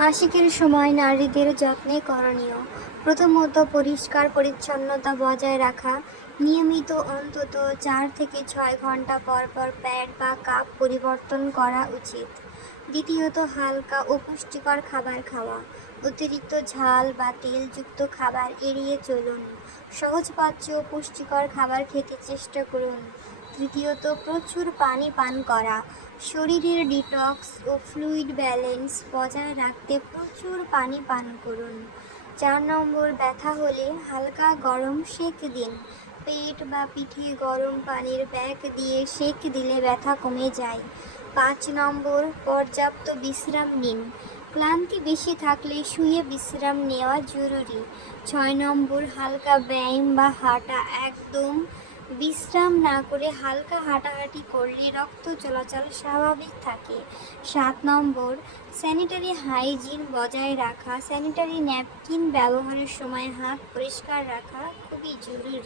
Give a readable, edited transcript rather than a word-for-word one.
মাসিকের সময় নারীদের যত্নে করণীয়। প্রথমত, পরিষ্কার পরিচ্ছন্নতা বজায় রাখা। নিয়মিত অন্তত 4 থেকে 6 ঘন্টা পর পর প্যাড বা কাপ পরিবর্তন করা উচিত। দ্বিতীয়ত, হালকা ও পুষ্টিকর খাবার খাওয়া। অতিরিক্ত ঝাল বা তেলযুক্ত খাবার এড়িয়ে চলুন। সহজপাচ্য ও পুষ্টিকর খাবার খেতে চেষ্টা করুন। তৃতীয়ত, প্রচুর পানি পান করা। শরীরের ডিটক্স ও ফ্লুইড ব্যালেন্স বজায় রাখতে প্রচুর পানি পান করুন। 4 নম্বর, ব্যথা হলে হালকা গরম সেঁক দিন। পেট বা পিঠে গরম পানির প্যাক দিয়ে সেঁক দিলে ব্যথা কমে যায়। 5 নম্বর, পর্যাপ্ত বিশ্রাম নিন। ক্লান্তি বেশি থাকলে শুয়ে বিশ্রাম নেওয়া জরুরি। 6 নম্বর, হালকা ব্যায়াম বা হাঁটা। একদম বিশ্রাম না করে হালকা হাঁটাহাঁটি করলে রক্ত চলাচল স্বাভাবিক থাকে। 7 নম্বর, স্যানিটারি হাইজিন বজায় রাখা। স্যানিটারি ন্যাপকিন ব্যবহারের সময় হাত পরিষ্কার রাখা খুবই জরুরি।